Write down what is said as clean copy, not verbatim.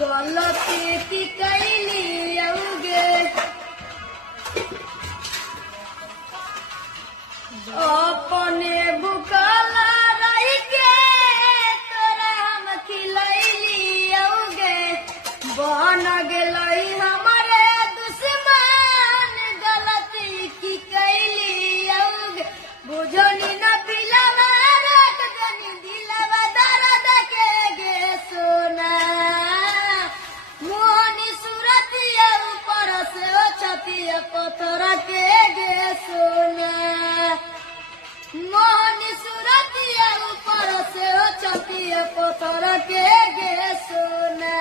गलती की कैली अउगे अपने बुकाला रही के तोरा हम खिलैली अउगे बन गेलई हमारे दुश्मन गलती की कैली अउगे बुझनी न पिलवा रख दनी दिलवा दर्द के गे सोना मोहनी सूरतिया ऊपर से ओ छतिया पत्थर के गे सोना मोहनी सूरतिया ऊपर से ओ छतिया पत्थर के गे सोना।